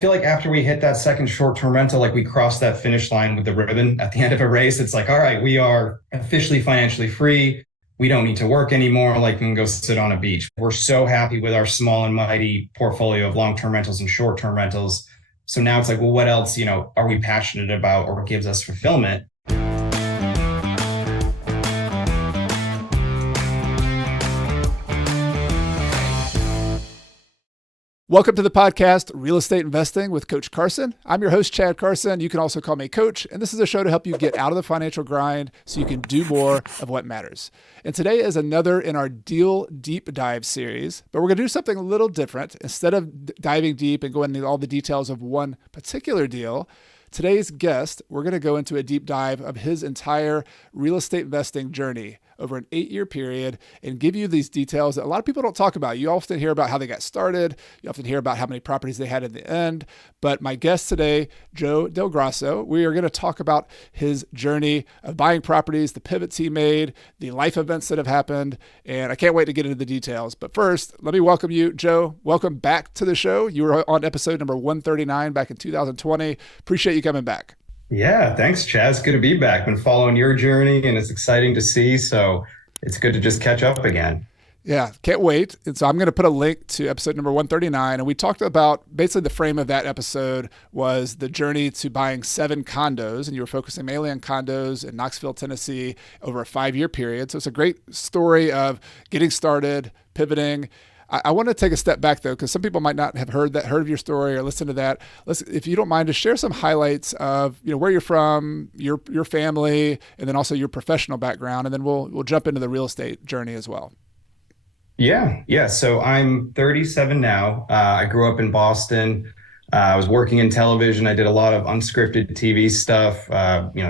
feel like after we hit that second short-term rental, like we crossed that finish line with the ribbon at the end of a race. It's like, all right, we are officially financially free. We don't need to work anymore. Like we can go sit on a beach. We're so happy with our small and mighty portfolio of long-term rentals and short-term rentals. So now it's like, well, what else, are we passionate about or what gives us fulfillment? Welcome to the podcast, Real Estate Investing with Coach Carson. I'm your host, Chad Carson. You can also call me Coach, and this is a show to help you get out of the financial grind so you can do more of what matters. And today is another in our Deal Deep Dive series, but we're going to do something a little different. Instead of diving deep and going into all the details of one particular deal, today's guest, we're going to go into a deep dive of his entire real estate investing journey over an 8-year period and give you these details that a lot of people don't talk about. You often hear about how they got started. You often hear about how many properties they had in the end. But my guest today, Joe Del Grasso, we are going to talk about his journey of buying properties, the pivots he made, the life events that have happened, and I can't wait to get into the details. But first, let me welcome you, Joe. Welcome back to the show. You were on episode number 139 back in 2020. Appreciate you coming back. Yeah, thanks, Chaz. Good to be back. Been following your journey and it's exciting to see. So it's good to just catch up again. Yeah, can't wait. And so I'm going to put a link to episode number 139. And we talked about basically the frame of that episode was the journey to buying 7 condos. And you were focusing mainly on condos in Knoxville, Tennessee over a 5-year period. So it's a great story of getting started, pivoting. I want to take a step back though, because some people might not have heard of your story or listened to that. If you don't mind, to share some highlights of where you're from, your family, and then also your professional background, and then we'll jump into the real estate journey as well. Yeah. So I'm 37 now. I grew up in Boston. I was working in television. I did a lot of unscripted TV stuff.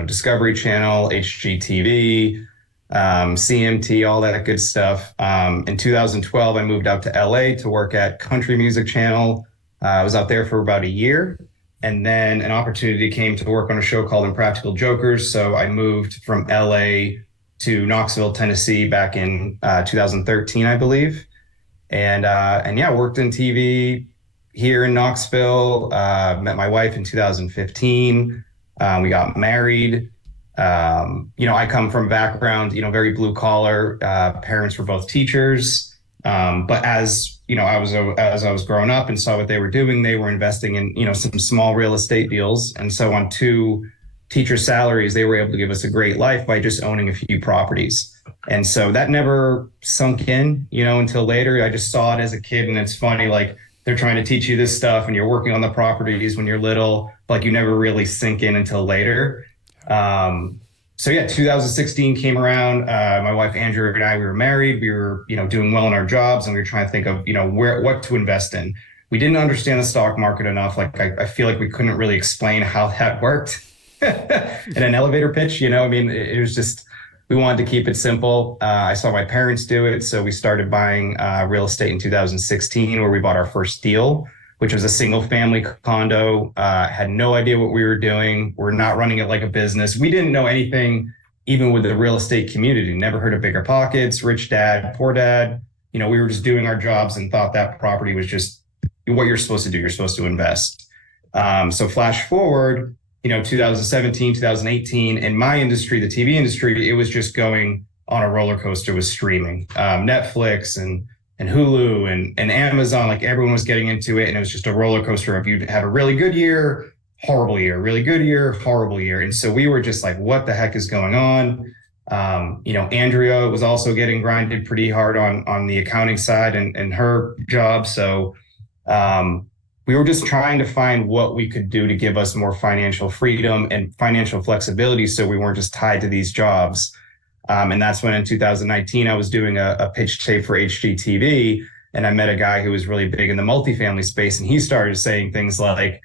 Discovery Channel, HGTV. CMT, all that good stuff. In 2012, I moved out to LA to work at Country Music Channel. I was out there for about a year. And then an opportunity came to work on a show called Impractical Jokers. So I moved from LA to Knoxville, Tennessee back in 2013, I believe. And worked in TV here in Knoxville. Met my wife in 2015. We got married. I come from a background, very blue collar. Parents were both teachers. But as I was growing up and saw what they were doing, they were investing in, some small real estate deals. And so on 2 teacher salaries, they were able to give us a great life by just owning a few properties. And so that never sunk in, until later. I just saw it as a kid. And it's funny, like they're trying to teach you this stuff and you're working on the properties when you're little, like you never really sink in until later. 2016 came around. My wife, Andrew, and I, we were married. We were, doing well in our jobs and we were trying to think of, what to invest in. We didn't understand the stock market enough. Like I feel like we couldn't really explain how that worked in an elevator pitch. It was just, we wanted to keep it simple. I saw my parents do it. So we started buying real estate in 2016 where we bought our first deal, which was a single family condo. Had no idea what we were doing. We're not running it like a business. We didn't know anything, even with the real estate community. Never heard of Bigger Pockets, Rich Dad, Poor Dad. We were just doing our jobs and thought that property was just what you're supposed to do. You're supposed to invest. So flash forward, 2017, 2018, in my industry, the TV industry, it was just going on a roller coaster with streaming, Netflix and Hulu and Amazon, like everyone was getting into it. And it was just a roller coaster of you'd have a really good year, horrible year, really good year, horrible year. And so we were just like, what the heck is going on? Andrea was also getting grinded pretty hard on the accounting side and her job. So we were just trying to find what we could do to give us more financial freedom and financial flexibility so we weren't just tied to these jobs. And that's when in 2019, I was doing a pitch tape for HGTV and I met a guy who was really big in the multifamily space. And he started saying things like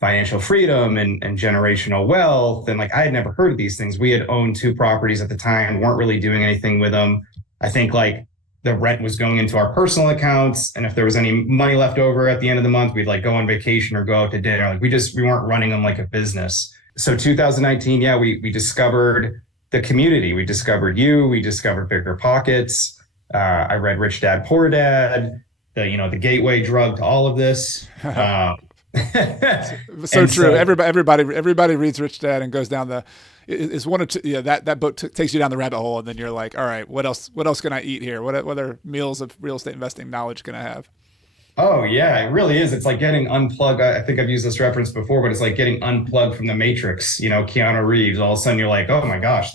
financial freedom and generational wealth. And like, I had never heard of these things. We had owned 2 properties at the time, weren't really doing anything with them. I think like the rent was going into our personal accounts. And if there was any money left over at the end of the month, we'd like go on vacation or go out to dinner. Like we weren't running them like a business. So 2019, we discovered the community. We discovered you. We discovered Bigger Pockets. I read Rich Dad, Poor Dad, the gateway drug to all of this. So true. Everybody reads Rich Dad and goes down is one or two. Yeah, that book takes you down the rabbit hole, and then you're like, all right, what else can I eat here? What other meals of real estate investing knowledge can I have? Oh yeah, it really is. It's like getting unplugged. I think I've used this reference before, but it's like getting unplugged from the Matrix. Keanu Reeves. All of a sudden, you're like, oh my gosh,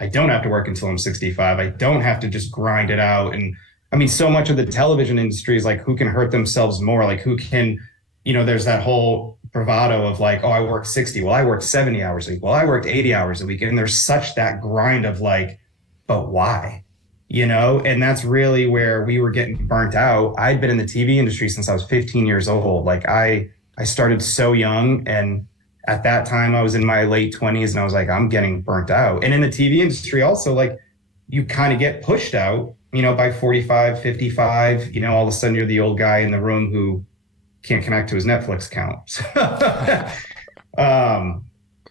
I don't have to work until I'm 65. I don't have to just grind it out. And I mean, so much of the television industry is like, who can hurt themselves more? Like, who can, there's that whole bravado of like, oh, I worked 60. Well, I worked 70 hours a week. Well, I worked 80 hours a week. And there's such that grind of like, but why? And that's really where we were getting burnt out. I'd been in the TV industry since I was 15 years old. Like I started so young, and at that time I was in my late 20s, and I was like, I'm getting burnt out. And in the TV industry also, like, you kind of get pushed out, by 45, 55, all of a sudden you're the old guy in the room who can't connect to his Netflix account.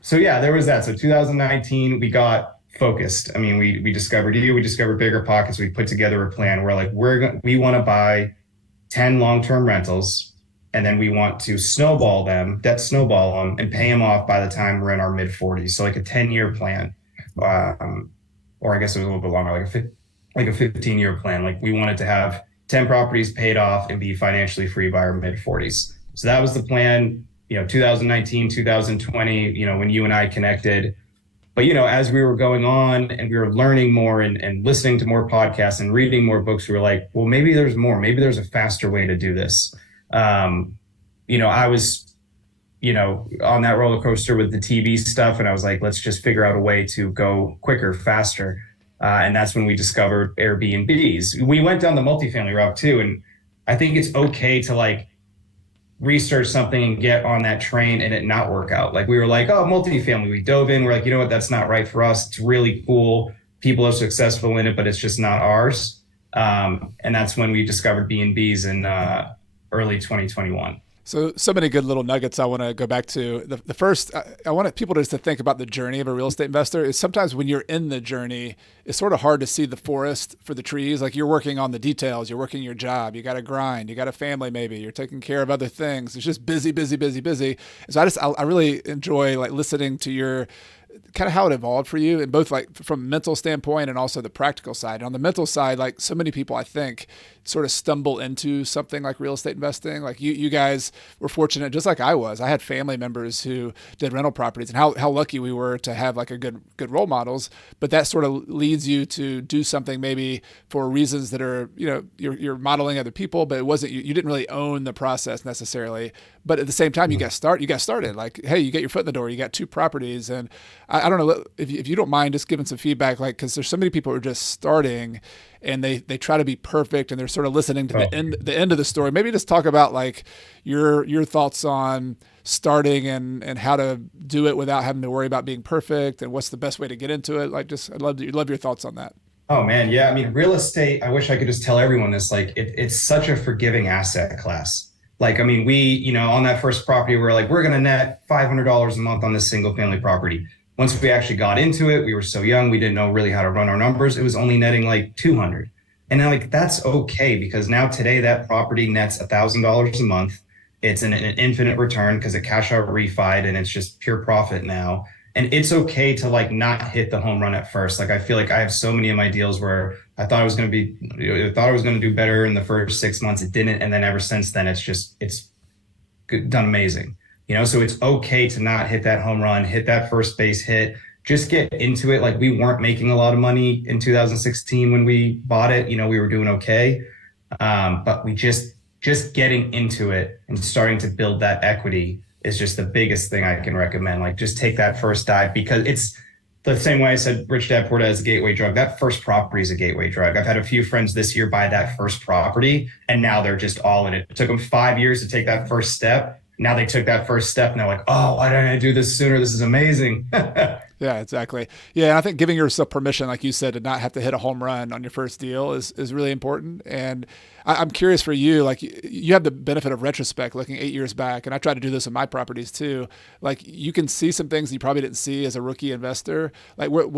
So yeah, there was that. So 2019, we got focused. I mean, we discovered we discovered Bigger Pockets. We put together a plan where like, we want to buy 10 long-term rentals, and then we want to snowball them and pay them off by the time we're in our mid 40s. So like a 10-year plan, or I guess it was a little bit longer, like a 15-year plan. Like, we wanted to have 10 properties paid off and be financially free by our mid 40s. So that was the plan, 2019, 2020, when you and I connected. But, as we were going on and we were learning more and listening to more podcasts and reading more books, we were like, well, maybe there's more. Maybe there's a faster way to do this. I was, on that roller coaster with the TV stuff, and I was like, let's just figure out a way to go quicker, faster. And that's when we discovered Airbnbs. We went down the multifamily route too. And I think it's okay to like research something and get on that train and it not work out. Like, we were like, oh, multifamily, we dove in. We're like, you know what, that's not right for us. It's really cool. People are successful in it, but it's just not ours. And that's when we discovered B&Bs in early 2021. So many good little nuggets I want to go back to. The first, I want people just to think about the journey of a real estate investor. Is sometimes when you're in the journey, it's sort of hard to see the forest for the trees. Like, you're working on the details, you're working your job, you got to grind, you got a family, maybe you're taking care of other things. It's just busy. So I really enjoy like listening to your kind of how it evolved for you, and both like from a mental standpoint and also the practical side. And on the mental side, like, so many people I think sort of stumble into something like real estate investing. Like you guys were fortunate, just like I was. I had family members who did rental properties, and how lucky we were to have like a good role models. But that sort of leads you to do something maybe for reasons that are, you're modeling other people, but it wasn't, you didn't really own the process necessarily. But at the same time, you got started. Like, hey, you get your foot in the door, you got 2 properties. And I don't know if you don't mind just giving some feedback, like, because there's so many people who are just starting and they try to be perfect, and they're sort of listening to the end of the story. Maybe just talk about like your thoughts on starting and how to do it without having to worry about being perfect, and what's the best way to get into it. Like, I'd love your thoughts on that. Oh man. Yeah. I mean, real estate, I wish I could just tell everyone this, like, it's such a forgiving asset class. Like, I mean, we, on that first property, we're like, we're going to net $500 a month on this single family property. Once we actually got into it, we were so young, we didn't know really how to run our numbers. It was only netting like 200. And now, like, that's okay, because now today that property nets $1,000 a month. It's an infinite return because it cash out refied, and it's just pure profit now. And it's okay to like not hit the home run at first. Like, I feel like I have so many of my deals where I thought I was going to do better in the first 6 months. It didn't. And then ever since then, it's done amazing. So it's okay to not hit that home run, hit that first base hit, just get into it. Like, we weren't making a lot of money in 2016 when we bought it. We were doing okay. But we just getting into it and starting to build that equity is just the biggest thing I can recommend. Like, just take that first dive, because it's the same way I said Rich Dad Poor Dad is a gateway drug. That first property is a gateway drug. I've had a few friends this year buy that first property, and now they're just all in it. It took them 5 years to take that first step. Now they took that first step and they're like, oh, why didn't I do this sooner? This is amazing. Yeah, exactly. Yeah, and I think giving yourself permission, like you said, to not have to hit a home run on your first deal is really important. And I'm curious for you, like you have the benefit of retrospect, looking 8 years back, and I try to do this with my properties too. Like you can see some things you probably didn't see as a rookie investor. Like what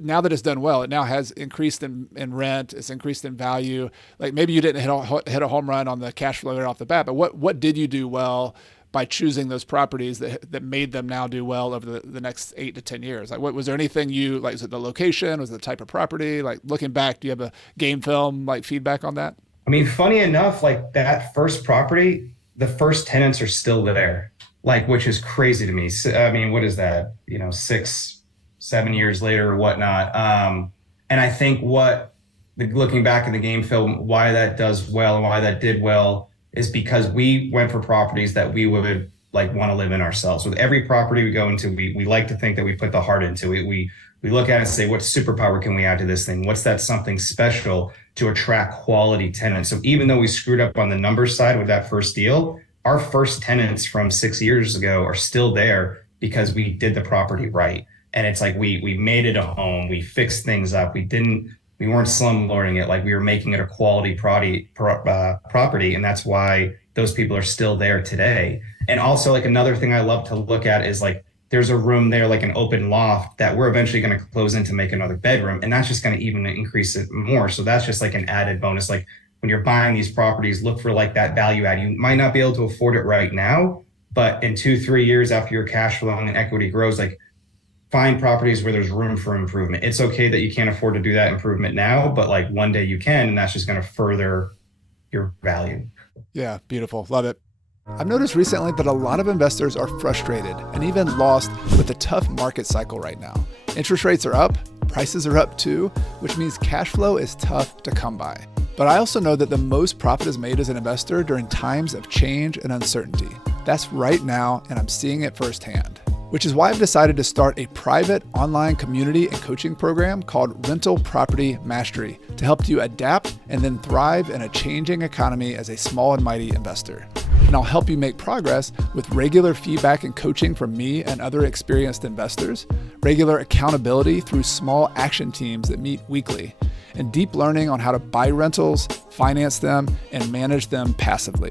now that it's done well, it now has increased in rent, it's increased in value. Like maybe you didn't hit a home run on the cash flow right off the bat, but what did you do well by choosing those properties that made them now do well over the next 8 to 10 years? Like, what was there anything you like? Was it the location? Was it the type of property? Like looking back, do you have a game film like feedback on that? I mean, funny enough, like that first property, the first tenants are still there, like, which is crazy to me. So, I mean, what is that? 6, 7 years later or whatnot. And I think looking back in the game film, why that does well and why that did well is because we went for properties that we would like want to live in ourselves. With every property we go into, we like to think that we put the heart into it. We look at it and say, what superpower can we add to this thing? What's that something special to attract quality tenants? So even though we screwed up on the numbers side with that first deal, our first tenants from 6 years ago are still there because we did the property right. And it's like we made it a home, we fixed things up, we weren't slumlording it, like we were making it a quality property. And that's why those people are still there today. And also, like, another thing I love to look at is like, there's a room there, like an open loft that we're eventually going to close in to make another bedroom. And that's just going to even increase it more. So that's just like an added bonus. Like when you're buying these properties, look for like that value add. You might not be able to afford it right now, but in 2-3 years after your cash flow and equity grows, like, find properties where there's room for improvement. It's okay that you can't afford to do that improvement now, but like one day you can, and that's just going to further your value. Yeah, beautiful. Love it. I've noticed recently that a lot of investors are frustrated and even lost with the tough market cycle right now. Interest rates are up, prices are up too, which means cash flow is tough to come by. But I also know that the most profit is made as an investor during times of change and uncertainty. That's right now, and I'm seeing it firsthand. Which is why I've decided to start a private online community and coaching program called Rental Property Mastery to help you adapt and then thrive in a changing economy as a small and mighty investor. And I'll help you make progress with regular feedback and coaching from me and other experienced investors, regular accountability through small action teams that meet weekly, and deep learning on how to buy rentals, finance them, and manage them passively.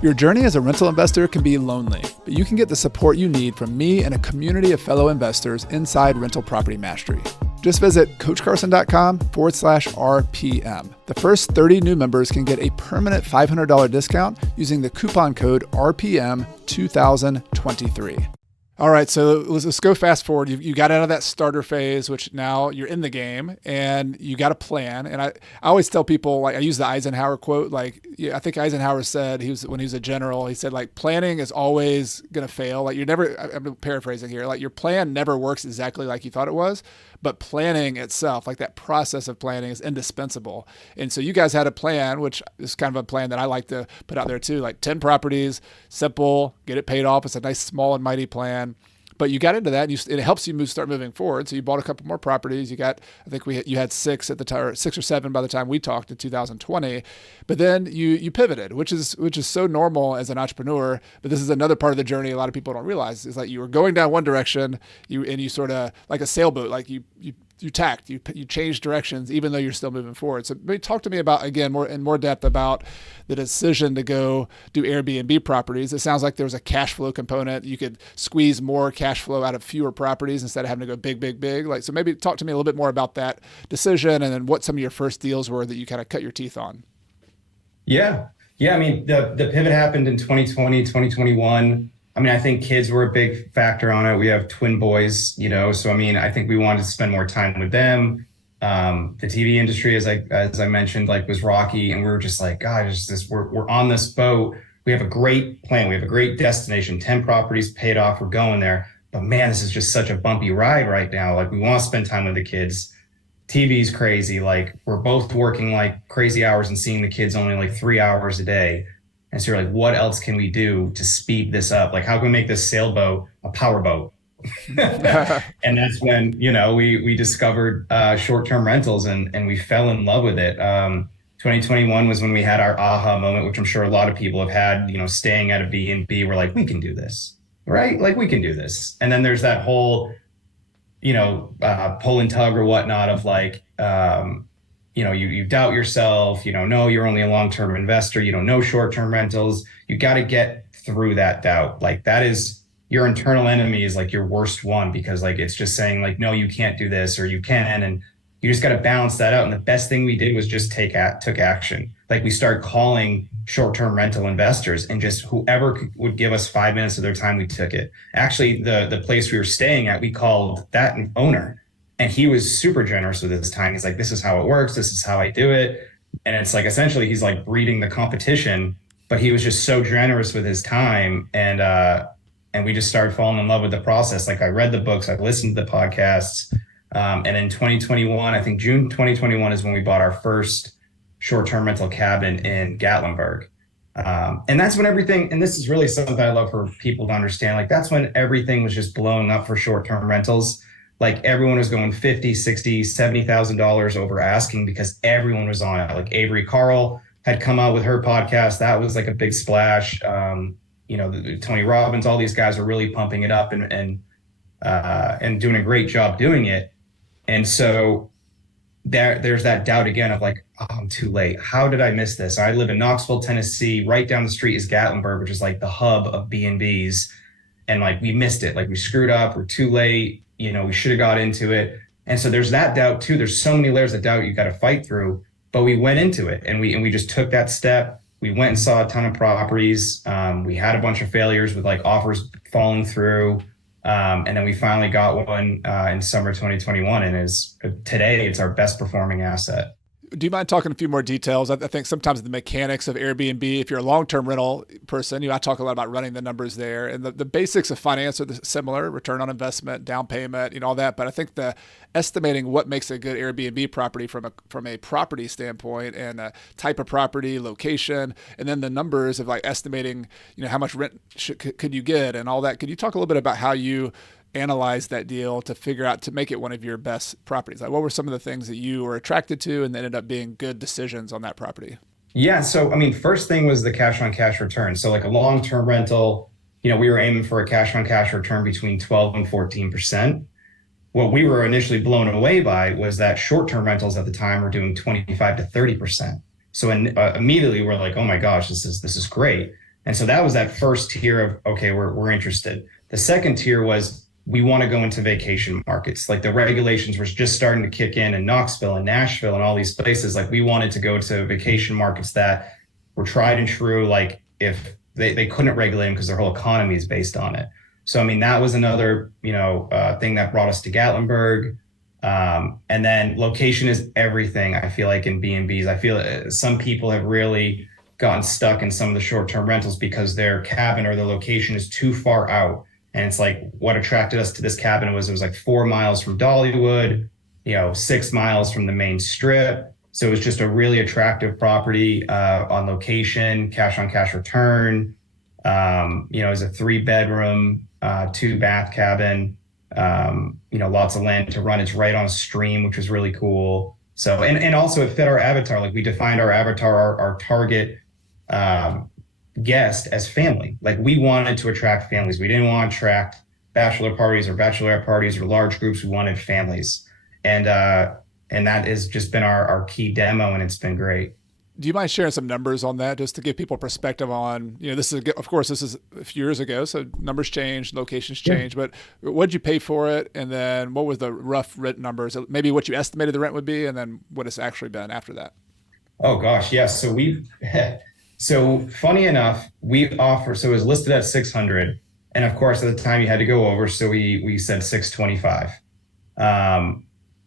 Your journey as a rental investor can be lonely, but you can get the support you need from me and a community of fellow investors inside Rental Property Mastery. Just visit coachcarson.com/RPM. The first 30 new members can get a permanent $500 discount using the coupon code RPM2023. All right, so let's go fast forward. You got out of that starter phase, which now you're in the game, and you got a plan. And I always tell people, like, I use the Eisenhower quote. Like, I think Eisenhower said, when he was a general, he said, like, planning is always going to fail. Like, I'm paraphrasing here, like your plan never works exactly like you thought it was, but planning itself, like that process of planning, is indispensable. And so you guys had a plan, which is kind of a plan that I like to put out there too, like 10 properties, simple, get it paid off. It's a nice small and mighty plan. But you got into that, and it helps you start moving forward. So you bought a couple more properties. You got, I think you had 6 at the time, or 6 or 7 by the time we talked in 2020. But then you pivoted, which is so normal as an entrepreneur. But this is another part of the journey a lot of people don't realize. Is like you were going down one direction, you sort of like a sailboat, like you tacked, you changed directions, even though you're still moving forward. So maybe talk to me about, again, in more depth about the decision to go do Airbnb properties. It sounds like there was a cash flow component. You could squeeze more cash flow out of fewer properties instead of having to go big. Like, so maybe talk to me a little bit more about that decision, and then what some of your first deals were that you kind of cut your teeth on. Yeah. I mean, the pivot happened in 2020, 2021. I mean, I think kids were a big factor on it. We have twin boys, so I mean, I think we wanted to spend more time with them. The TV industry, as I mentioned, like, was rocky, and we were just like, God, we're on this boat. We have a great plan. We have a great destination, 10 properties paid off. We're going there, but man, this is just such a bumpy ride right now. Like, we want to spend time with the kids. TV's crazy. Like, we're both working like crazy hours and seeing the kids only like 3 hours a day. And so you're like, what else can we do to speed this up? Like, how can we make this sailboat a powerboat? And that's when, we discovered short-term rentals, and we fell in love with it. 2021 was when we had our aha moment, which I'm sure a lot of people have had, staying at a B&B. We're like, we can do this, right? Like, we can do this. And then there's that whole pull and tug or whatnot of like, you doubt yourself, no, you're only a long-term investor, you don't know short-term rentals. You got to get through that doubt. Like that is your internal enemy is like your worst one because like it's just saying like, no, you can't do this or you can. And you just got to balance that out. And the best thing we did was just took action. Like we started calling short-term rental investors and just whoever would give us 5 minutes of their time, we took it. Actually, the place we were staying at, we called that an owner and he was super generous with his time. He's like, this is how it works. This is how I do it. And it's like, essentially he's like breeding the competition, but he was just so generous with his time. And we just started falling in love with the process. Like I read the books, I listened to the podcasts. And in 2021, I think June 2021 is when we bought our first short-term rental cabin in Gatlinburg. And that's when everything, and this is really something I love for people to understand, like that's when everything was just blowing up for short-term rentals. Like everyone was going 50, 60, $70,000 over asking because everyone was on it. Like Avery Carl had come out with her podcast. That was like a big splash. Tony Robbins, all these guys are really pumping it up and doing a great job doing it. And so there's that doubt again of like, oh, I'm too late. How did I miss this? I live in Knoxville, Tennessee. Right down the street is Gatlinburg, which is like the hub of B&Bs. And like, we missed it. Like we screwed up. We're too late. We should have got into it. And so there's that doubt too. There's so many layers of doubt you got to fight through, but we went into it and we just took that step. We went and saw a ton of properties. We had a bunch of failures with like offers falling through. And then we finally got one in summer 2021, and today it's our best performing asset. Do you mind talking a few more details? I think sometimes the mechanics of Airbnb, if you're a long-term rental person, I talk a lot about running the numbers there, and the basics of finance are similar: return on investment, down payment, all that. But I think the estimating what makes a good Airbnb property from a property standpoint and a type of property, location, and then the numbers of like estimating, how much rent could you get and all that. Could you talk a little bit about how you analyze that deal to figure out to make it one of your best properties? Like what were some of the things that you were attracted to and that ended up being good decisions on that property? Yeah. So, first thing was the cash on cash return. So like a long-term rental, we were aiming for a cash on cash return between 12 and 14%. What we were initially blown away by was that short-term rentals at the time were doing 25 to 30%. So immediately we're like, oh my gosh, this is great. And so that was that first tier of, okay, we're interested. The second tier was, we want to go into vacation markets. Like the regulations were just starting to kick in Knoxville and Nashville and all these places. Like we wanted to go to vacation markets that were tried and true. Like if they couldn't regulate them because their whole economy is based on it. So, that was another, thing that brought us to Gatlinburg. And then location is everything. I feel like in B&Bs, I feel some people have really gotten stuck in some of the short-term rentals because their cabin or their location is too far out. And it's like what attracted us to this cabin was it was like 4 miles from Dollywood, 6 miles from the main strip. So it was just a really attractive property on location, cash on cash return. It was a 3-bedroom, 2-bath cabin. Lots of land to run. It's right on a stream, which was really cool. So and also it fit our avatar. Like we defined our avatar, our target guest as family. Like we wanted to attract families. We didn't want to attract bachelor parties or bachelorette parties or large groups. We wanted families. And that has just been our key demo, and it's been great. Do you mind sharing some numbers on that just to give people perspective on, this is a few years ago, so numbers changed, locations changed, but what did you pay for it? And then what was the rough rent numbers? Maybe what you estimated the rent would be, and then what it's actually been after that. Oh gosh. Yeah. So funny enough, so it was listed at 600. And of course, at the time you had to go over. So we said 625.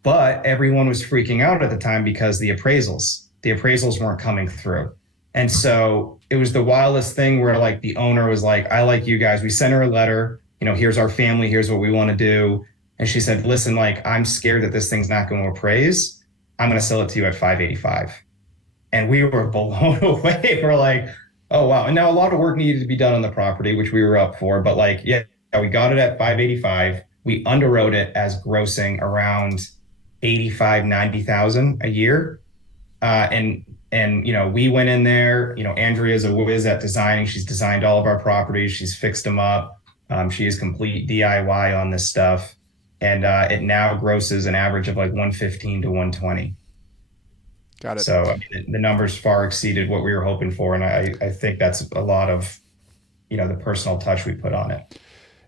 But everyone was freaking out at the time because the appraisals weren't coming through. And so it was the wildest thing where like the owner was like, I like you guys. We sent her a letter, here's our family. Here's what we want to do. And she said, listen, like, I'm scared that this thing's not going to appraise. I'm going to sell it to you at 585. And we were blown away. We're like, oh, wow. And now a lot of work needed to be done on the property, which we were up for. But like, yeah, we got it at 585. We underwrote it as grossing around 85, 90,000 a year. And we went in there, Andrea's a whiz at designing. She's designed all of our properties. She's fixed them up. She is complete DIY on this stuff. and it now grosses an average of like 115 to 120. Got it. So I mean, the numbers far exceeded what we were hoping for, and I think that's a lot of the personal touch we put on it.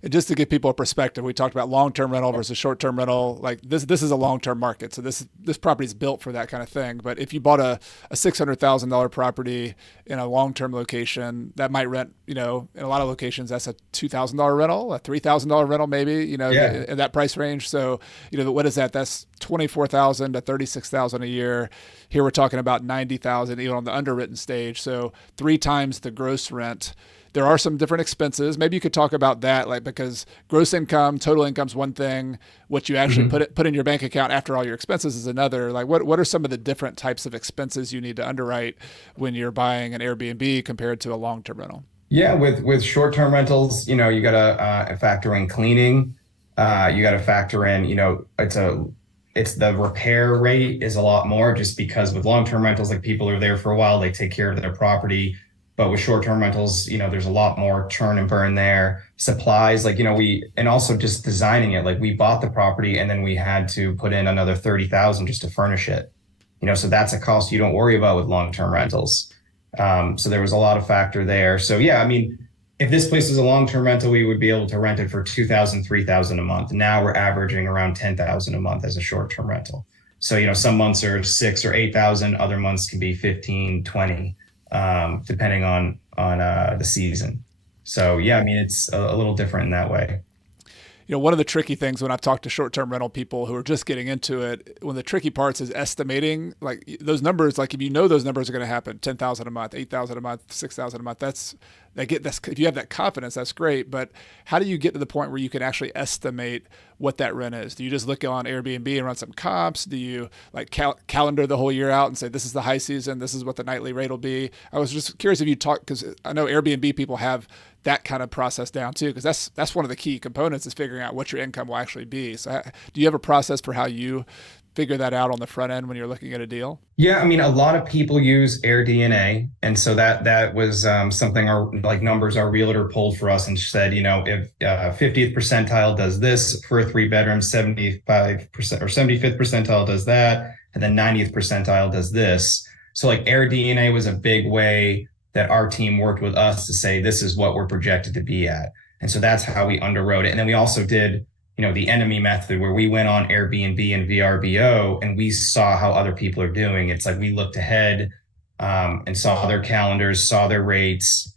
And just to give people a perspective, we talked about long-term rental versus short-term rental. Like this is a long-term market. So this property is built for that kind of thing. But if you bought a $600,000 property in a long-term location, that might rent, in a lot of locations, that's a $2,000 rental, a $3,000 rental, maybe, in that price range. So, what is that? That's $24,000 to $36,000 a year. Here we're talking about $90,000 even on the underwritten stage. So 3 times the gross rent. There are some different expenses. Maybe you could talk about that, like, because gross income, total income is one thing. What you actually put in your bank account after all your expenses is another. Like, what are some of the different types of expenses you need to underwrite when you're buying an Airbnb compared to a long-term rental? Yeah, with short-term rentals, you got to factor in cleaning. You got to factor in, it's the repair rate is a lot more, just because with long-term rentals, like, people are there for a while, they take care of their property. But with short-term rentals, there's a lot more turn and burn there. Supplies, like, and also just designing it. Like, we bought the property and then we had to put in another 30,000 just to furnish it. So that's a cost you don't worry about with long-term rentals. So there was a lot of factor there. So yeah, I mean, if this place was a long-term rental, we would be able to rent it for $2,000, $3,000 a month. Now we're averaging around $10,000 a month as a short-term rental. So, some months are 6 or 8,000, other months can be 15, 20. Depending on the season. So yeah, I mean, it's a little different in that way. One of the tricky things when I've talked to short-term rental people who are just getting into it, one of the tricky parts is estimating, like, those numbers. Like, if those numbers are going to happen, 10,000 a month, 8,000 a month, 6,000 a month, that's if you have that confidence, that's great. But how do you get to the point where you can actually estimate what that rent is? Do you just look on Airbnb and run some comps? Do you like calendar the whole year out and say, this is the high season, this is what the nightly rate will be? I was just curious if you talk, because I know Airbnb people have that kind of process down too, because that's one of the key components, is figuring out what your income will actually be. So do you have a process for how you figure that out on the front end when you're looking at a deal? Yeah, I mean, a lot of people use AirDNA, and so that was something numbers our realtor pulled for us and said, if 50th percentile does this for a 3-bedroom, 75% or 75th percentile does that, and then 90th percentile does this. So like, AirDNA was a big way that our team worked with us to say, this is what we're projected to be at. And so that's how we underwrote it. And then we also did the enemy method, where we went on Airbnb and VRBO and we saw how other people are doing. It's like, we looked ahead and saw their calendars, saw their rates.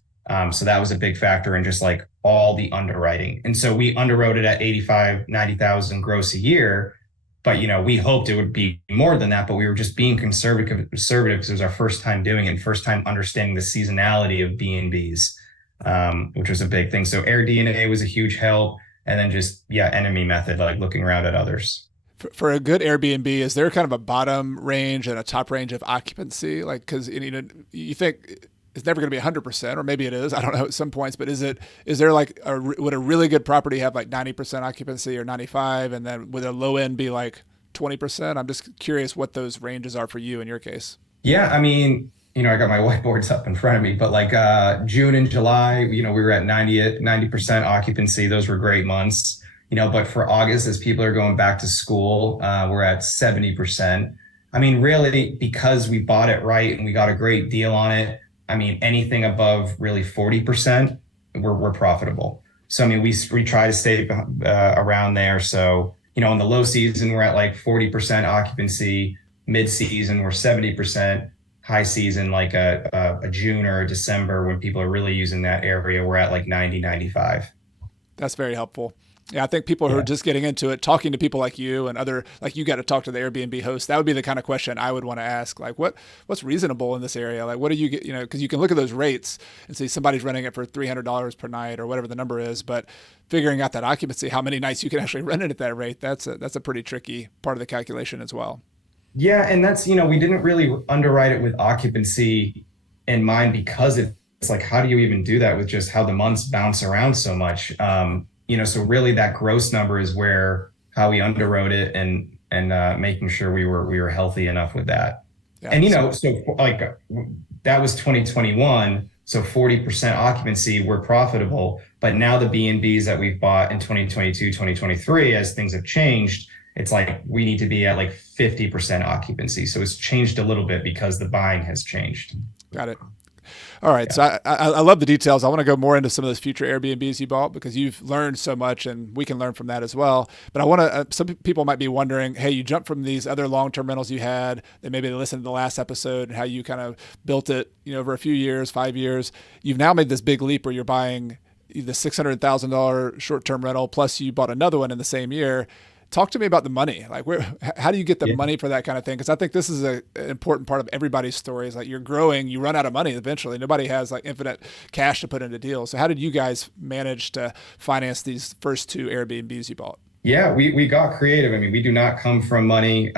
So that was a big factor in just like all the underwriting. And so we underwrote it at 85, 90,000 gross a year. But, we hoped it would be more than that, but we were just being conservative because it was our first time doing it, and first time understanding the seasonality of B&Bs, which was a big thing. So AirDNA was a huge help. And then just, enemy method, like looking around at others. For a good Airbnb, is there kind of a bottom range and a top range of occupancy? Like, because you think it's never going to be 100%, or maybe it is, I don't know, at some points, but is there like, would a really good property have like 90% occupancy or 95, and then would a low end be like 20%? I'm just curious what those ranges are for you in your case. Yeah, I mean, I got my whiteboards up in front of me, but like June and July, we were at 90% occupancy. Those were great months, but for August, as people are going back to school, we're at 70%. I mean, really, because we bought it right and we got a great deal on it, I mean, anything above really 40%, we're profitable. So, I mean, we try to stay around there. So, in the low season, we're at like 40% occupancy, mid season, we're 70%. High season, like a June or a December, when people are really using that area, we're at like 90, 95. That's very helpful. Yeah, I think people who are just getting into it, talking to people like you and like you got to talk to the Airbnb host, that would be the kind of question I would want to ask. Like, what's reasonable in this area? Like, what do you get, because you can look at those rates and see somebody's renting it for $300 per night or whatever the number is, but figuring out that occupancy, how many nights you can actually rent it at that rate, that's a pretty tricky part of the calculation as well. Yeah, and that's, we didn't really underwrite it with occupancy in mind, because it's like, how do you even do that with just how the months bounce around so much? So really that gross number is how we underwrote it, and making sure we were healthy enough with that. Yeah, and, so like, that was 2021. So 40% occupancy, we're profitable. But now the B&Bs that we've bought in 2022, 2023, as things have changed, it's like we need to be at like 50% occupancy. So it's changed a little bit because the buying has changed. Got it. All right. Yeah. So I love the details. I want to go more into some of those future Airbnbs you bought because you've learned so much and we can learn from that as well. But I want to, some people might be wondering, hey, you jumped from these other long-term rentals you had, and maybe they listened to the last episode and how you kind of built it, over a few years, 5 years. You've now made this big leap where you're buying the $600,000 short-term rental, plus you bought another one in the same year. Talk to me about the money. Like, how do you get the money for that kind of thing? Because I think this is an important part of everybody's story. Is like you're growing, you run out of money eventually. Nobody has like infinite cash to put into deals. So how did you guys manage to finance these first 2 Airbnbs you bought? Yeah, we got creative. I mean, we do not come from money.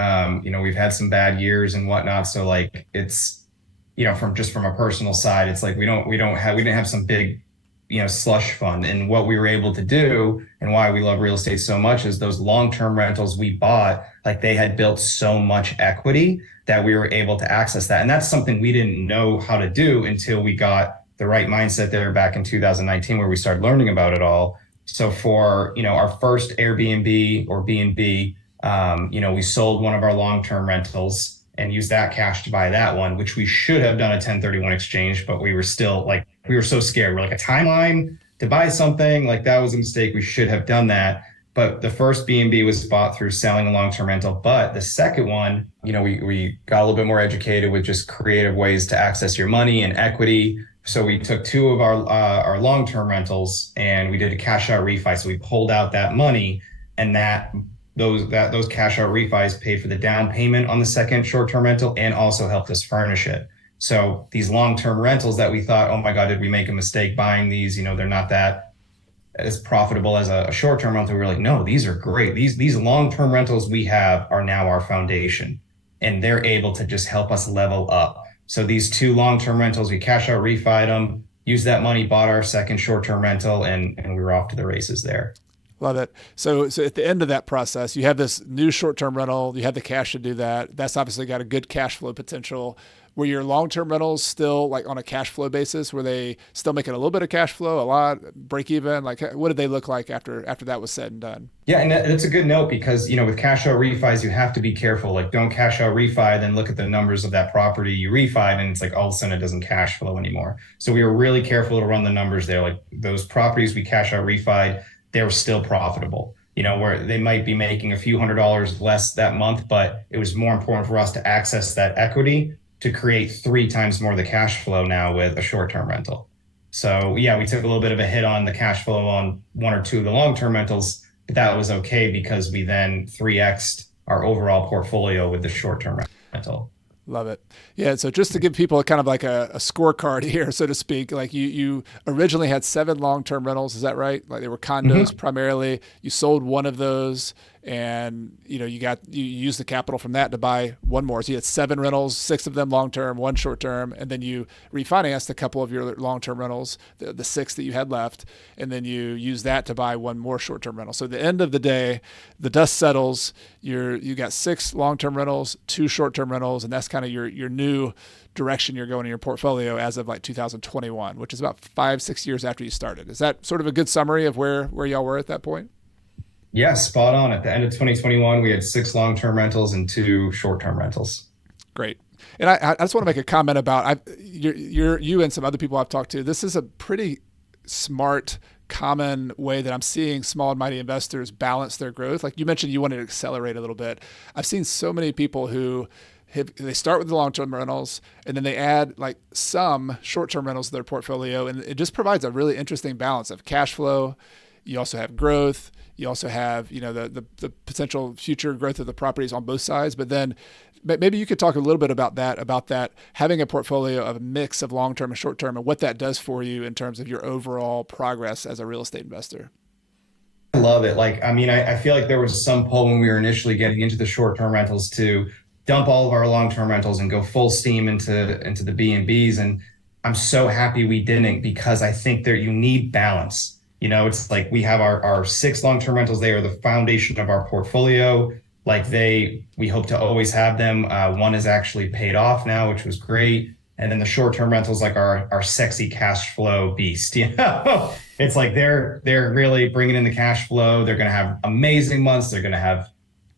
We've had some bad years and whatnot. So like it's, from a personal side, it's like we didn't have some big slush fund. And what we were able to do and why we love real estate so much is those long-term rentals we bought, like they had built so much equity that we were able to access that. And that's something we didn't know how to do until we got the right mindset there back in 2019, where we started learning about it all. So for, our first Airbnb or B&B, we sold one of our long-term rentals and used that cash to buy that one, which we should have done a 1031 exchange, but we were still like, we were so scared. We're like, a timeline to buy something, like that was a mistake. We should have done that. But the first B&B was bought through selling a long-term rental. But the second one, we got a little bit more educated with just creative ways to access your money and equity. So we took 2 of our long-term rentals and we did a cash out refi. So we pulled out that money, and those cash out refis paid for the down payment on the second short-term rental and also helped us furnish it. So these long-term rentals that we thought, oh my God, did we make a mistake buying these? They're not that as profitable as a short-term rental. We were like, no, these are great. These long-term rentals we have are now our foundation, and they're able to just help us level up. So these 2 long-term rentals, we cash out refied them, used that money, bought our second short-term rental, and we were off to the races there. Love it. So at the end of that process, you have this new short-term rental, you have the cash to do that. That's obviously got a good cash flow potential. Were your long-term rentals still like on a cash flow basis? Were they still making a little bit of cash flow, a lot, break even? Like what did they look like after that was said and done? Yeah, and that's a good note because, with cash out refis, you have to be careful. Like don't cash out refi, then look at the numbers of that property you refied, and it's like all of a sudden it doesn't cash flow anymore. So we were really careful to run the numbers there. Like those properties we cash out refied, they were still profitable. Where they might be making a few $100s less that month, but it was more important for us to access that equity to create 3 times more of the cash flow now with a short-term rental. So yeah, we took a little bit of a hit on the cash flow on 1 or 2 of the long-term rentals, but that was okay because we then 3x'd our overall portfolio with the short-term rental. Love it. Yeah. So just to give people kind of like a scorecard here, so to speak, like you originally had 7 long-term rentals. Is that right? Like they were condos primarily. You sold one of those and you used the capital from that to buy one more. So you had 7 rentals, 6 of them long-term, 1 short-term. And then you refinanced a couple of your long-term rentals, the 6 that you had left. And then you used that to buy 1 more short-term rental. So at the end of the day, the dust settles, you got 6 long-term rentals, 2 short-term rentals, and that's kind of your new direction you're going in your portfolio as of like 2021, which is about 5-6 years after you started. Is that sort of a good summary of where y'all were at that point? Yeah, spot on. At the end of 2021, we had 6 long-term rentals and 2 short-term rentals. Great. And I just want to make a comment about you and some other people I've talked to. This is a pretty smart, common way that I'm seeing small and mighty investors balance their growth. Like you mentioned, you wanted to accelerate a little bit. I've seen so many people who they start with the long-term rentals and then they add like some short-term rentals to their portfolio. And it just provides a really interesting balance of cash flow. You also have growth. You also have, the potential future growth of the properties on both sides. But then maybe you could talk a little bit about that, having a portfolio of a mix of long-term and short-term and what that does for you in terms of your overall progress as a real estate investor. I love it. I feel like there was some pull when we were initially getting into the short-term rentals to dump all of our long-term rentals and go full steam into the B&Bs. And I'm so happy we didn't, because I think that you need balance. It's like we have our 6 long-term rentals. They are the foundation of our portfolio. We hope to always have them. One is actually paid off now, which was great. And then the short-term rentals like our sexy cash flow beast, It's like they're really bringing in the cash flow. They're going to have amazing months. They're going to have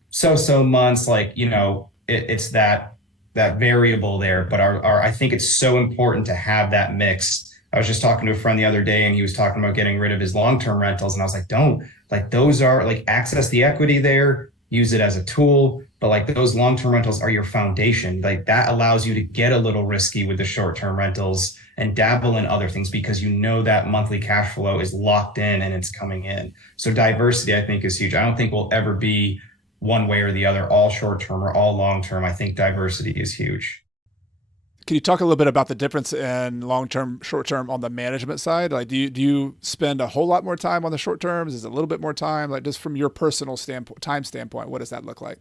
so months. Like, it's that variable there. But our I think it's so important to have that mix. I was just talking to a friend the other day, and he was talking about getting rid of his long-term rentals, and I was like, don't, like, those are like, access the equity there, use it as a tool, but like those long-term rentals are your foundation. Like that allows you to get a little risky with the short-term rentals and dabble in other things because that monthly cash flow is locked in and it's coming in. So diversity, I think, is huge. I don't think we'll ever be one way or the other, all short-term or all long-term. I think diversity is huge. Can you talk a little bit about the difference in long-term, short-term on the management side? Like, do you spend a whole lot more time on the short terms? Is it a little bit more time? Like, just from your personal standpoint, what does that look like?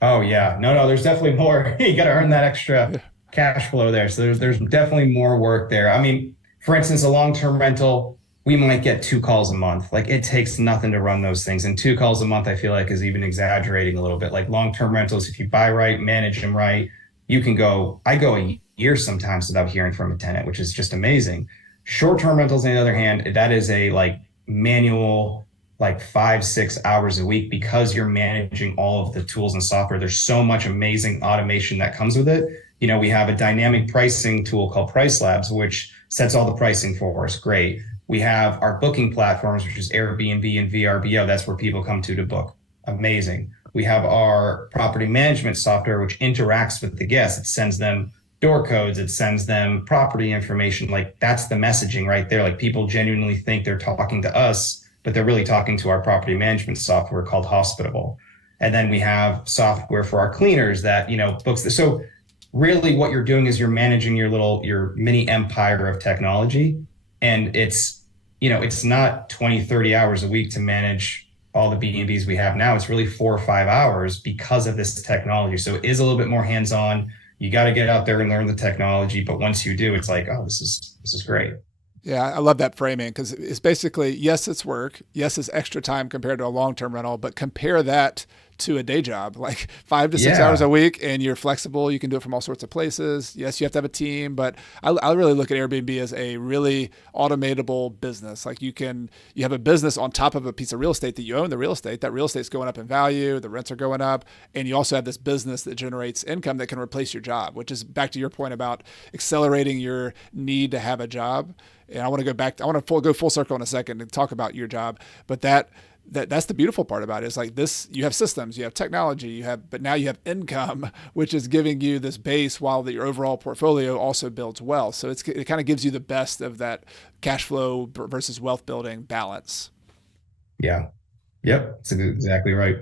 Oh yeah, no, there's definitely more. You got to earn that extra cash flow there. So there's definitely more work there. I mean, for instance, a long-term rental, we might get 2 calls a month. Like it takes nothing to run those things. And 2 calls a month, I feel like, is even exaggerating a little bit. Like long-term rentals, if you buy right, manage them right, I go a year sometimes without hearing from a tenant, which is just amazing. Short-term rentals, on the other hand, that is a like manual, like 5-6 hours a week because you're managing all of the tools and software. There's so much amazing automation that comes with it. We have a dynamic pricing tool called Priceless, which sets all the pricing for us. Great. We have our booking platforms, which is Airbnb and VRBO. That's where people come to book. Amazing. We have our property management software, which interacts with the guests. It sends them door codes. It sends them property information. Like that's the messaging right there. Like people genuinely think they're talking to us, but they're really talking to our property management software called HOSPITABLE. And then we have software for our cleaners that, books this. So really what you're doing is you're managing your mini empire of technology. And it's not 20, 30 hours a week to manage all the B&Bs we have now. It's really 4 or 5 hours because of this technology. So it is a little bit more hands-on. You got to get out there and learn the technology. But once you do, it's like, oh, this is great. Yeah, I love that framing because it's basically, yes, it's work. Yes, it's extra time compared to a long-term rental, but compare that to a day job, like 5 to 6 hours a week, and you're flexible. You can do it from all sorts of places. Yes, you have to have a team, but I really look at Airbnb as a really automatable business. Like you have a business on top of a piece of real estate that you own the real estate. That real estate's going up in value. The rents are going up. And you also have this business that generates income that can replace your job, which is back to your point about accelerating your need to have a job. And I want to go full circle in a second and talk about your job, but that's the beautiful part about it. It's like this, you have systems, you have technology, but now you have income, which is giving you this base while your overall portfolio also builds wealth. So it kind of gives you the best of that cash flow versus wealth building balance. Yeah. Yep. That's exactly right.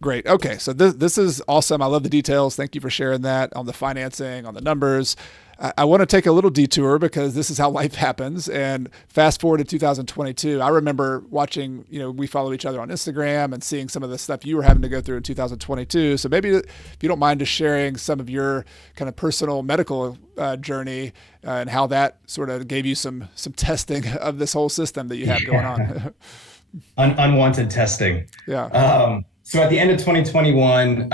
Great. Okay. So this is awesome. I love the details. Thank you for sharing that on the financing, on the numbers. I want to take a little detour because this is how life happens. And fast forward to 2022, I remember watching, we follow each other on Instagram and seeing some of the stuff you were having to go through in 2022. So maybe if you don't mind just sharing some of your kind of personal medical journey and how that sort of gave you some testing of this whole system that you have going on. Unwanted testing. Yeah. So at the end of 2021,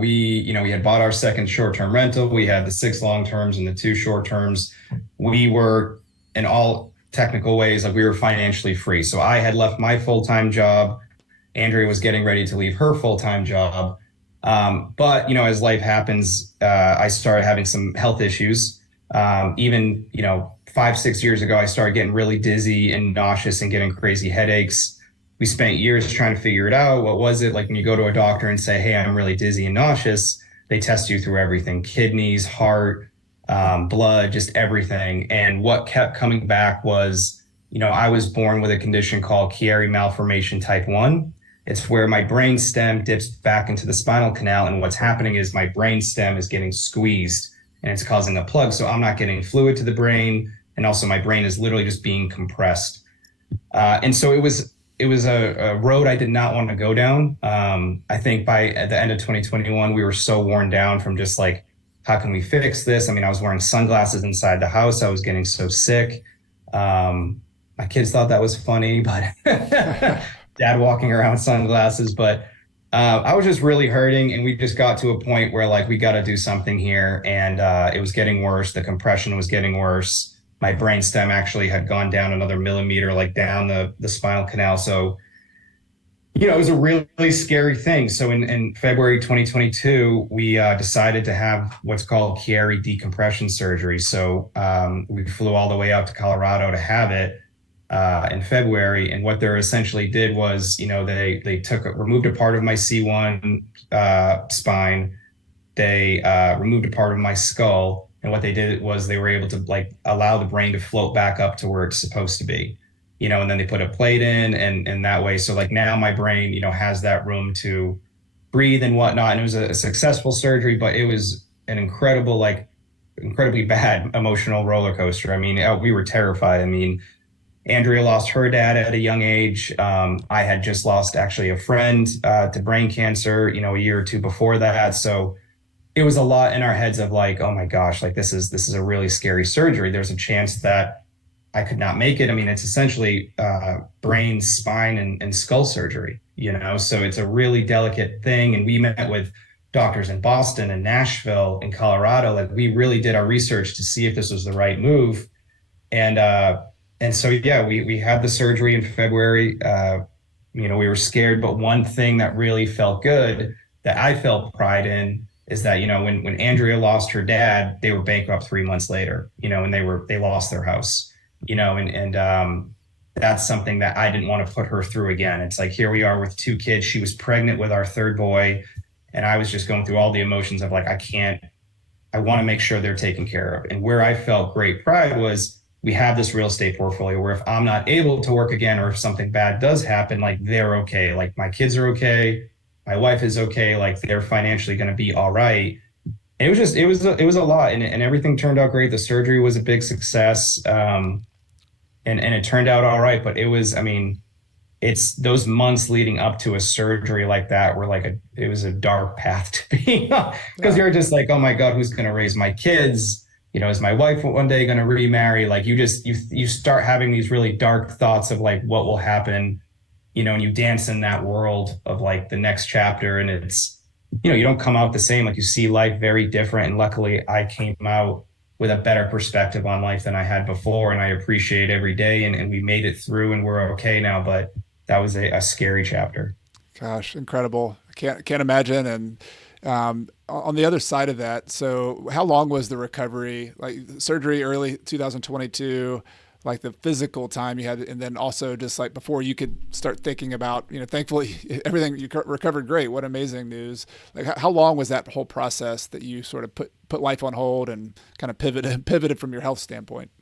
we had bought our second short-term rental. We had the 6 long-terms and the 2 short-terms. We were, in all technical ways, like we were financially free. So I had left my full-time job. Andrea was getting ready to leave her full-time job. But as life happens, I started having some health issues. Even 5-6 years ago, I started getting really dizzy and nauseous and getting crazy headaches. We spent years trying to figure it out. What was it? Like when you go to a doctor and say, hey, I'm really dizzy and nauseous, they test you through everything, kidneys, heart, blood, just everything. And what kept coming back was, I was born with a condition called Chiari malformation type 1. It's where my brain stem dips back into the spinal canal. And what's happening is my brain stem is getting squeezed and it's causing a plug. So I'm not getting fluid to the brain. And also my brain is literally just being compressed. And so it was a road I did not want to go down. I think at the end of 2021, we were so worn down from just like, how can we fix this? I mean, I was wearing sunglasses inside the house. I was getting so sick. My kids thought that was funny, but dad walking around with sunglasses. But I was just really hurting, and we just got to a point where like we got to do something here, and it was getting worse. The compression was getting worse. My brainstem actually had gone down another millimeter, like down the spinal canal. So it was a really scary thing. So in February 2022, we decided to have what's called Chiari decompression surgery. So we flew all the way out to Colorado to have it in February. And what they essentially did was, they removed a part of my C1 spine. They removed a part of my skull. And what they did was they were able to like allow the brain to float back up to where it's supposed to be, and then they put a plate in and that way. So like now my brain, has that room to breathe and whatnot. And it was a successful surgery, but it was an incredibly bad emotional roller coaster. I mean, we were terrified. I mean, Andrea lost her dad at a young age. I had just lost actually a friend to brain cancer, a year or two before that. So it was a lot in our heads of like, oh my gosh, like this is a really scary surgery. There's a chance that I could not make it. I mean, it's essentially brain, spine, and skull surgery, so it's a really delicate thing. And we met with doctors in Boston and Nashville and Colorado. Like we really did our research to see if this was the right move. And so, yeah, we had the surgery in February. We were scared, but one thing that really felt good that I felt pride in is that, when Andrea lost her dad, they were bankrupt 3 months later, and they lost their house. That's something that I didn't want to put her through again. It's like, here we are with 2 kids. She was pregnant with our third boy. And I was just going through all the emotions of like, I want to make sure they're taken care of. And where I felt great pride was we have this real estate portfolio where if I'm not able to work again, or if something bad does happen, like they're okay. Like my kids are okay. My wife is okay. Like they're financially going to be all right. And it was a lot, and everything turned out great. The surgery was a big success. And it turned out all right. But it's those months leading up to a surgery like that were like it was a dark path to be on, because you're just like, oh my God, who's going to raise my kids? Is my wife one day going to remarry? Like you start having these really dark thoughts of like what will happen, and you dance in that world of like the next chapter, and it's, you don't come out the same. Like you see life very different. And luckily I came out with a better perspective on life than I had before. And I appreciate every day, and we made it through and we're okay now. But that was a scary chapter. Gosh, incredible. I can't imagine. And on the other side of that, so how long was the recovery? Like surgery early 2022, like the physical time you had, and then also just like before you could start thinking about, thankfully everything you recovered great. What amazing news. Like how long was that whole process that you sort of put life on hold and kind of pivoted from your health standpoint?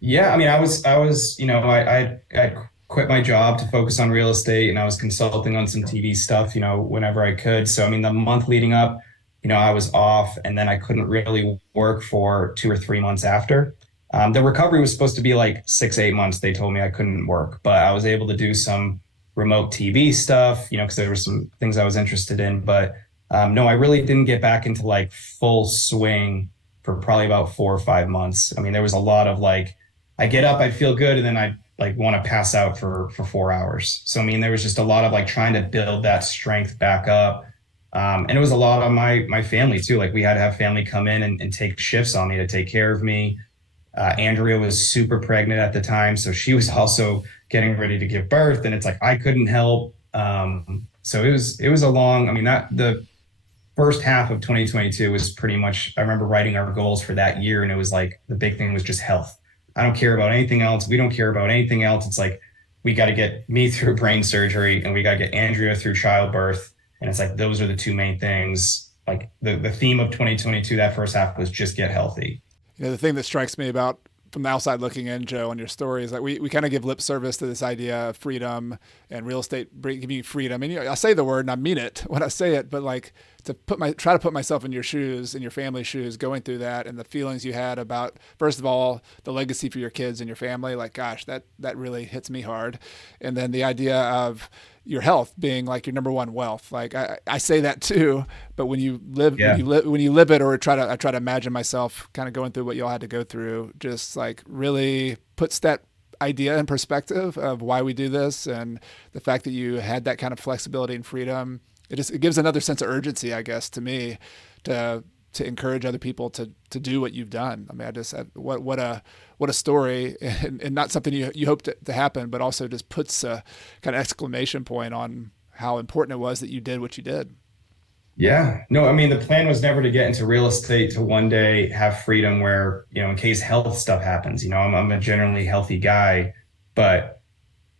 Yeah. I mean, I was, I quit my job to focus on real estate, and I was consulting on some TV stuff, whenever I could. So, the month leading up, I was off, and then I couldn't really work for 2 or 3 months after. The recovery was supposed to be like 6, 8 months. They told me I couldn't work, but I was able to do some remote TV stuff, because there were some things I was interested in. But no, I really didn't get back into like full swing for probably about 4 or 5 months. There was a lot of like, I get up, I feel good, and then I like want to pass out for 4 hours. So, there was just a lot of like trying to build that strength back up. And it was a lot on my family too. Like we had to have family come in and take shifts on me to take care of me. Andrea was super pregnant at the time, so she was also getting ready to give birth, and it's like I couldn't help. So it was a long. The first half of 2022 was pretty much. I remember writing our goals for that year, and it was like the big thing was just health. I don't care about anything else. We don't care about anything else. It's like we got to get me through brain surgery, and we got to get Andrea through childbirth, and it's like those are the two main things. Like the theme of 2022, that first half was just get healthy. The thing that strikes me about from the outside looking in, Joe, on your story is that we kind of give lip service to this idea of freedom and real estate giving you freedom. I say the word and I mean it when I say it, but like to try to put myself in your shoes, in your family's shoes, going through that and the feelings you had about, first of all, the legacy for your kids and your family, like, gosh, that really hits me hard. And then the idea of your health being like your number one wealth. Like I say that too, but when you live, when you live it, or I try to imagine myself kind of going through what y'all had to go through, just like really puts that idea in perspective of why we do this and the fact that you had that kind of flexibility and freedom. it gives another sense of urgency, I guess, to me, to encourage other people to do what you've done. I mean, what a story, and not something you hope to happen, but also just puts a kind of exclamation point on how important it was that you did what you did. Yeah, no, I mean, the plan was never to get into real estate to one day have freedom where, in case health stuff happens, I'm a generally healthy guy, but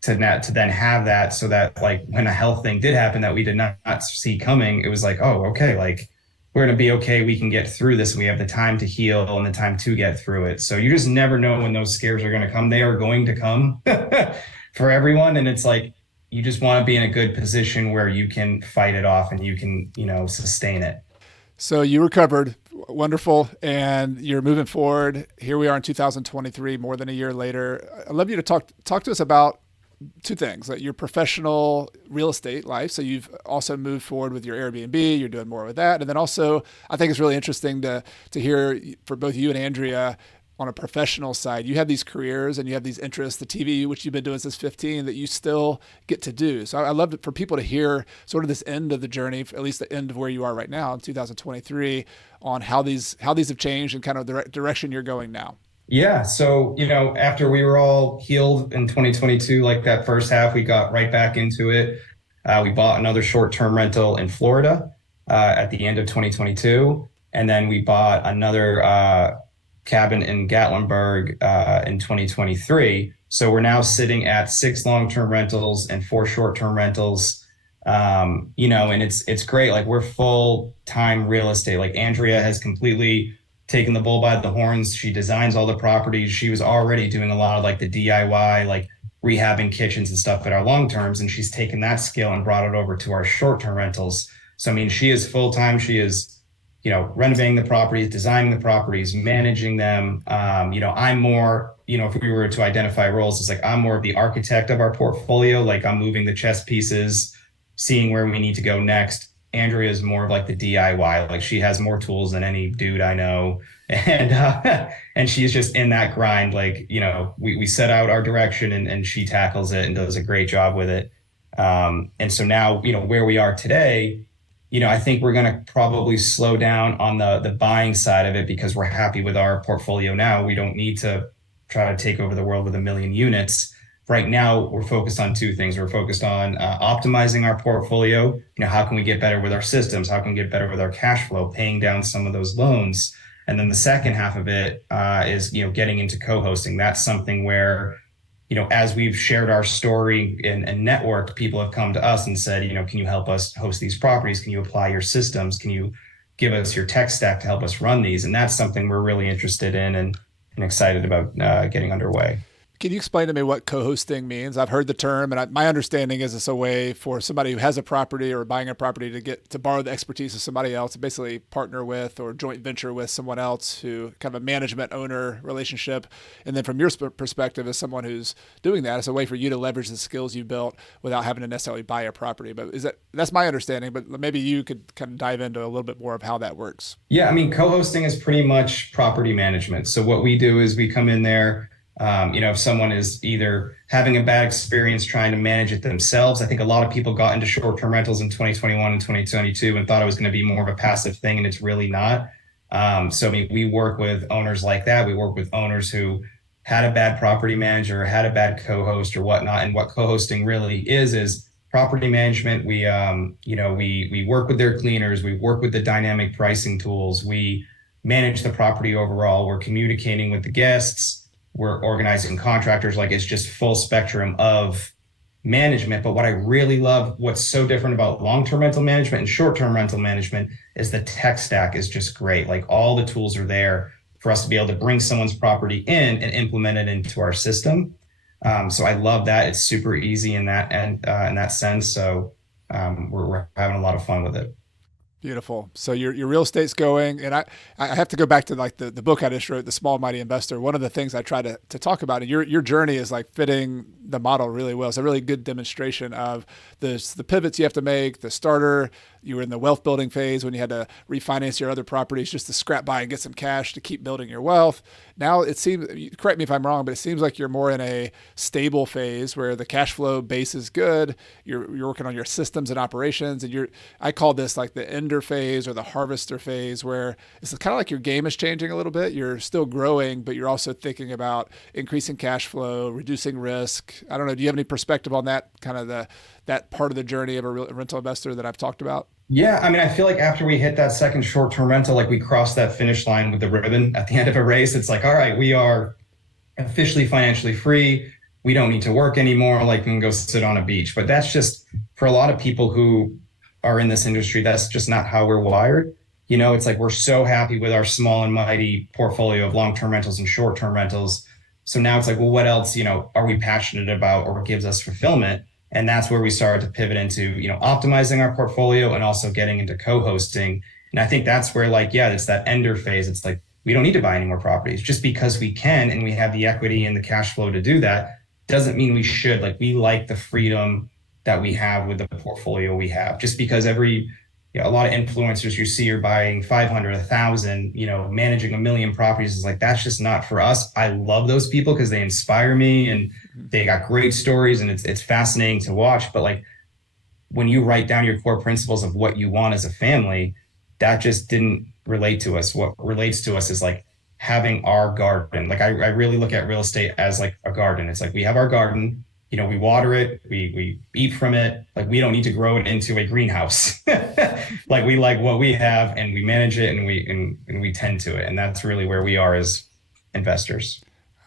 to then have that so that like when a health thing did happen that we did not see coming, it was like, oh, okay, like we're going to be okay. We can get through this. We have the time to heal and the time to get through it. So you just never know when those scares are going to come. They are going to come for everyone. And it's like, you just want to be in a good position where you can fight it off and you can, sustain it. So you recovered, wonderful, and you're moving forward. Here we are in 2023, more than a year later. I'd love you to talk to us about two things, like your professional real estate life. So you've also moved forward with your Airbnb, you're doing more with that. And then also, I think it's really interesting to hear for both you and Andrea on a professional side, you have these careers and you have these interests, the TV, which you've been doing since 15, that you still get to do. So I love for people to hear sort of this end of the journey, at least the end of where you are right now in 2023, on how these have changed and kind of the direction you're going now. Yeah. So, after we were all healed in 2022, like that first half, we got right back into it. We bought another short-term rental in Florida at the end of 2022. And then we bought another cabin in Gatlinburg in 2023. So we're now sitting at 6 long-term rentals and 4 short-term rentals. And it's great. Like we're full-time real estate. Like Andrea has completely taken the bull by the horns. She designs all the properties. She was already doing a lot of like the DIY, like rehabbing kitchens and stuff at our long-terms. And she's taken that skill and brought it over to our short-term rentals. So, I mean, she is full-time. She is renovating the properties, designing the properties, managing them. I'm more, if we were to identify roles, it's like I'm more of the architect of our portfolio. Like I'm moving the chess pieces, seeing where we need to go next. Andrea is more of like the DIY. Like she has more tools than any dude I know. And she's just in that grind. Like, we set out our direction and she tackles it and does a great job with it. And so now, where we are today, I think we're going to probably slow down on the buying side of it because we're happy with our portfolio now. We don't need to try to take over the world with 1 million units. Right now, we're focused on 2 things. We're focused on optimizing our portfolio. How can we get better with our systems? How can we get better with our cash flow, paying down some of those loans? And then the second half of it is, getting into co-hosting. That's something where, as we've shared our story and networked, people have come to us and said, can you help us host these properties? Can you apply your systems? Can you give us your tech stack to help us run these? And that's something we're really interested in and excited about getting underway. Can you explain to me what co-hosting means? I've heard the term, and my understanding is it's a way for somebody who has a property or buying a property to borrow the expertise of somebody else, to basically partner with or joint venture with someone else who kind of a management owner relationship. And then from your perspective as someone who's doing that, it's a way for you to leverage the skills you built without having to necessarily buy a property. But that's my understanding, but maybe you could kind of dive into a little bit more of how that works. Yeah, I mean, co-hosting is pretty much property management. So what we do is we come in there. If someone is either having a bad experience trying to manage it themselves, I think a lot of people got into short-term rentals in 2021 and 2022 and thought it was going to be more of a passive thing, and it's really not. So I mean, we work with owners like that. We work with owners who had a bad property manager, had a bad co-host or whatnot. And what co-hosting really is property management. We work with their cleaners. We work with the dynamic pricing tools. We manage the property overall. We're communicating with the guests. We're organizing contractors. Like it's just full spectrum of management. But what I really love, what's so different about long-term rental management and short-term rental management is the tech stack is just great. Like all the tools are there for us to be able to bring someone's property in and implement it into our system. So I love that. It's super easy in that sense. So we're having a lot of fun with it. Beautiful. So your real estate's going, and I have to go back to like the book I just wrote, The Small Mighty Investor. One of the things I try to talk about, and your journey is like fitting the model really well. It's a really good demonstration of the pivots you have to make, the starter, you were in the wealth building phase when you had to refinance your other properties just to scrap by and get some cash to keep building your wealth. Now it seems, correct me if I'm wrong, but it seems like you're more in a stable phase where the cash flow base is good. You're working on your systems and operations, and I call this like the ender phase or the harvester phase, where it's kind of like your game is changing a little bit. You're still growing, but you're also thinking about increasing cash flow, reducing risk. I don't know. Do you have any perspective on that kind of that part of the journey of a rental investor that I've talked about? Yeah, I mean, I feel like after we hit that second short-term rental, like we crossed that finish line with the ribbon at the end of a race. It's like, all right, we are officially financially free. We don't need to work anymore. Like, we can go sit on a beach. But that's just, for a lot of people who are in this industry, that's just not how we're wired. It's like we're so happy with our small and mighty portfolio of long-term rentals and short-term rentals. So now it's like, well, what else, are we passionate about or gives us fulfillment? And that's where we started to pivot into, optimizing our portfolio and also getting into co-hosting. And I think that's where it's that ender phase. It's like, we don't need to buy any more properties just because we can. And we have the equity and the cash flow to do that. Doesn't mean we should. Like, we like the freedom that we have with the portfolio we have, just because a lot of influencers you see are buying 500, 1,000, managing 1 million properties is like, that's just not for us. I love those people because they inspire me and they got great stories and it's fascinating to watch. But like, when you write down your core principles of what you want as a family, that just didn't relate to us. What relates to us is like having our garden. Like, I really look at real estate as like a garden. It's like, we have our garden. We water it, we eat from it. Like, we don't need to grow it into a greenhouse. Like, we like what we have and we manage it and we tend to it. And that's really where we are as investors.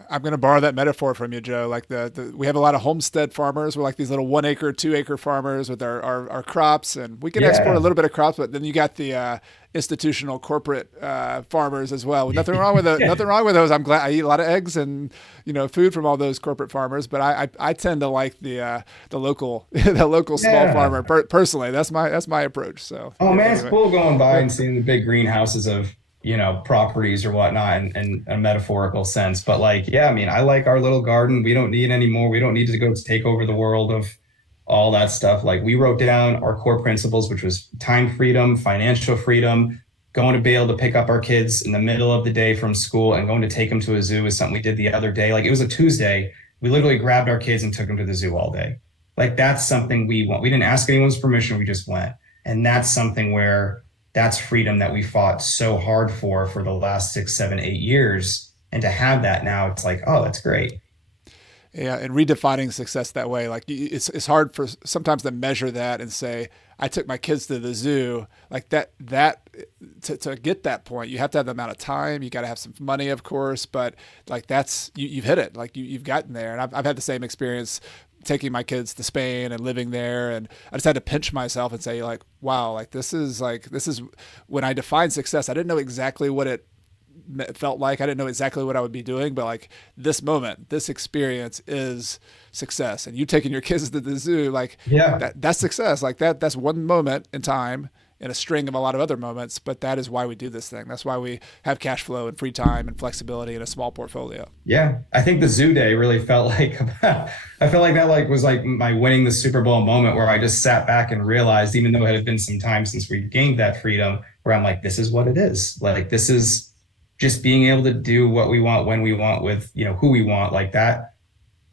I'm going to borrow that metaphor from you, Joe. Like we have a lot of homestead farmers. We're like these little 1 acre, 2 acre farmers with our crops, and we can export a little bit of crops, but then you got the institutional corporate farmers as well. Nothing wrong with nothing wrong with those. I'm glad I eat a lot of eggs and food from all those corporate farmers, but I tend to like the local the local small farmer personally. That's my approach. So man, it's cool going by and seeing the big greenhouses of properties or whatnot in a metaphorical sense. But I like our little garden. We don't need any more. We don't need to go take over the world of all that stuff. Like, we wrote down our core principles, which was time freedom, financial freedom, going to be able to pick up our kids in the middle of the day from school and going to take them to a zoo is something we did the other day. Like, it was a Tuesday. We literally grabbed our kids and took them to the zoo all day. Like, that's something we want. We didn't ask anyone's permission. We just went. And that's something where that's freedom that we fought so hard for the last 6, 7, 8 years. And to have that now, it's like, oh, that's great. Yeah, and redefining success that way, like it's hard for sometimes to measure that and say, I took my kids to the zoo, like that to get that point, you have to have the amount of time, you got to have some money, of course, but like you've hit it, like you've gotten there. And I've had the same experience taking my kids to Spain and living there, and I just had to pinch myself and say, like, wow, like this is when I defined success. I didn't know exactly what it felt like. I didn't know exactly what I would be doing, but like this moment, this experience is success. And you taking your kids to the zoo, like that's success. Like that's one moment in time in a string of a lot of other moments, but that is why we do this thing. That's why we have cash flow and free time and flexibility in a small portfolio. Yeah. I think the zoo day really felt like, I felt like that was like my winning the Super Bowl moment, where I just sat back and realized, even though it had been some time since we gained that freedom, where I'm like, this is what it is. Like, this is just being able to do what we want, when we want, with, who we want. Like that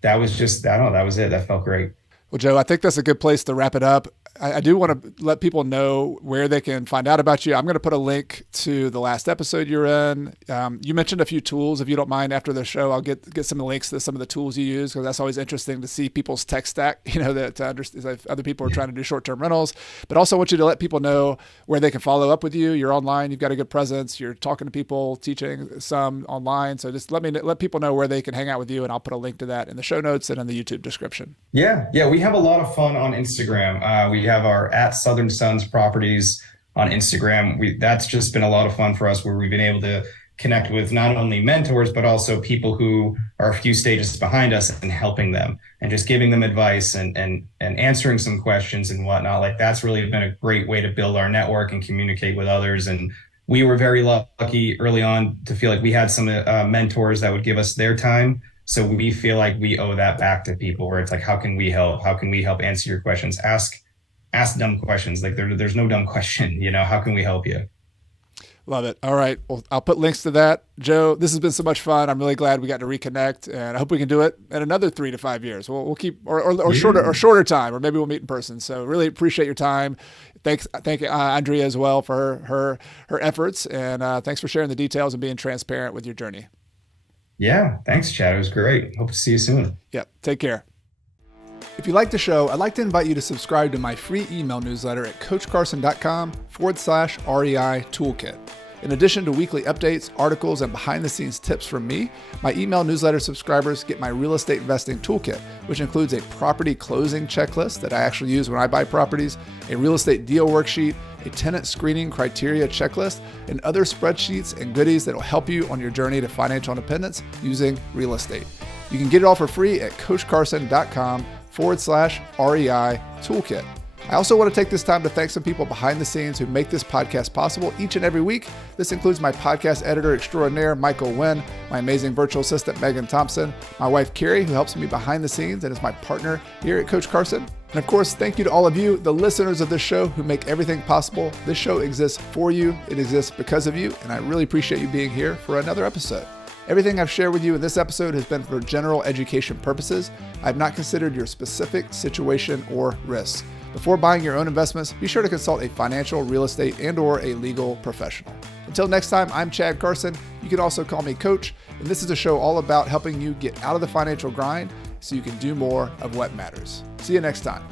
was just, I don't know, that was it. That felt great. Well, Joe, I think that's a good place to wrap it up. I do want to let people know where they can find out about you. I'm going to put a link to the last episode you're in. You mentioned a few tools. If you don't mind, after the show, I'll get some links to some of the tools you use, because that's always interesting to see people's tech stack, that to understand if other people are trying to do short-term rentals. But also want you to let people know where they can follow up with you. You're online. You've got a good presence. You're talking to people, teaching some online. So just let people know where they can hang out with you, and I'll put a link to that in the show notes and in the YouTube description. Yeah. We have a lot of fun on Instagram. We have our @Southern Properties on Instagram. That's just been a lot of fun for us, where we've been able to connect with not only mentors, but also people who are a few stages behind us, and helping them and just giving them advice and answering some questions and whatnot. Like, that's really been a great way to build our network and communicate with others. And we were very lucky early on to feel like we had some mentors that would give us their time. So we feel like we owe that back to people, where it's like, how can we help? How can we help answer your questions? Ask ask dumb questions. Like there's no dumb question. How can we help you? Love it. All right. Well, I'll put links to that. Joe, this has been so much fun. I'm really glad we got to reconnect, and I hope we can do it in another 3 to 5 years. We'll keep or shorter time, or maybe we'll meet in person. So really appreciate your time. Thank Andrea as well for her efforts, and thanks for sharing the details and being transparent with your journey. Yeah. Thanks, Chad. It was great. Hope to see you soon. Yep. Take care. If you like the show, I'd like to invite you to subscribe to my free email newsletter at coachcarson.com/REI toolkit. In addition to weekly updates, articles, and behind-the-scenes tips from me, my email newsletter subscribers get my real estate investing toolkit, which includes a property closing checklist that I actually use when I buy properties, a real estate deal worksheet, a tenant screening criteria checklist, and other spreadsheets and goodies that will help you on your journey to financial independence using real estate. You can get it all for free at coachcarson.com/REI toolkit. I also want to take this time to thank some people behind the scenes who make this podcast possible each and every week. This includes my podcast editor extraordinaire, Michael Wynn, my amazing virtual assistant, Megan Thompson, my wife, Carrie, who helps me behind the scenes and is my partner here at Coach Carson. And of course, thank you to all of you, the listeners of this show who make everything possible. This show exists for you. It exists because of you. And I really appreciate you being here for another episode. Everything I've shared with you in this episode has been for general education purposes. I've not considered your specific situation or risks. Before buying your own investments, be sure to consult a financial, real estate, and/or a legal professional. Until next time, I'm Chad Carson. You can also call me Coach, and this is a show all about helping you get out of the financial grind so you can do more of what matters. See you next time.